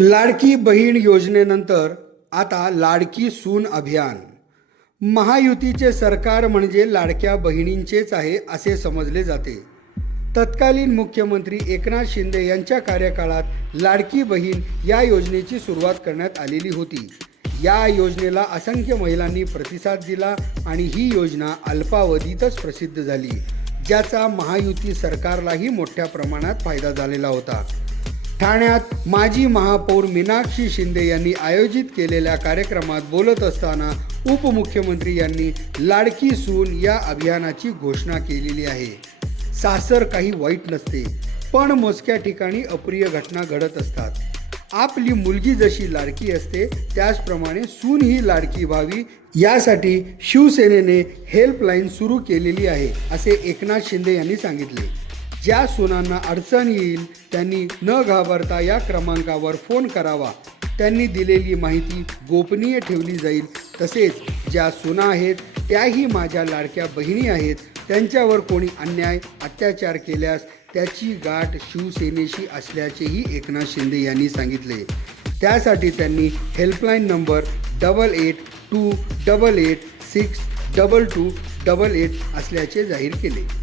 लाडकी बहीण योजनेनंतर आता लाडकी सून अभियान. महायुतीचे सरकार म्हणजे लाडक्या बहिणींचेच आहे असे समजले जाते. तत्कालीन मुख्यमंत्री एकनाथ शिंदे यांच्या कार्यकाळात लाडकी बहीण या योजनेची सुरुवात करण्यात आलेली होती. या योजनेला असंख्य महिलांनी प्रतिसाद दिला आणि ही योजना अल्पावधीतच प्रसिद्ध झाली, ज्याचा महायुती सरकारलाही मोठ्या प्रमाणात फायदा झालेला होता. ठाण्यात माजी महापौर मीनाक्षी शिंदे यांनी आयोजित केलेल्या कार्यक्रमात बोलत असताना उपमुख्यमंत्री यांनी लाडकी सून या अभियानाची घोषणा केलेली आहे. सासर काही वाईट नसते, पण मोजक्या ठिकाणी अप्रिय घटना घडत असतात. आपली मुलगी जशी लाडकी असते त्याचप्रमाणे सून ही लाडकी व्हावी यासाठी शिवसेनेने हेल्पलाईन सुरू केलेली आहे, असे एकनाथ शिंदे यांनी सांगितले. ज्या सुनांना अडचण येईल त्यांनी न घाबरता या क्रमांकावर फोन करावा. त्यांनी दिलेली माहिती गोपनीय ठेवली जाईल. तसेच ज्या सुना आहेत त्याही माझ्या लाडक्या बहिणी आहेत. त्यांच्यावर कोणी अन्याय अत्याचार केल्यास त्याची गाठ शिवसेनेशी असल्याचेही एकनाथ शिंदे यांनी सांगितले. त्यासाठी त्यांनी हेल्पलाईन नंबर 8828862288 असल्याचे जाहीर केले.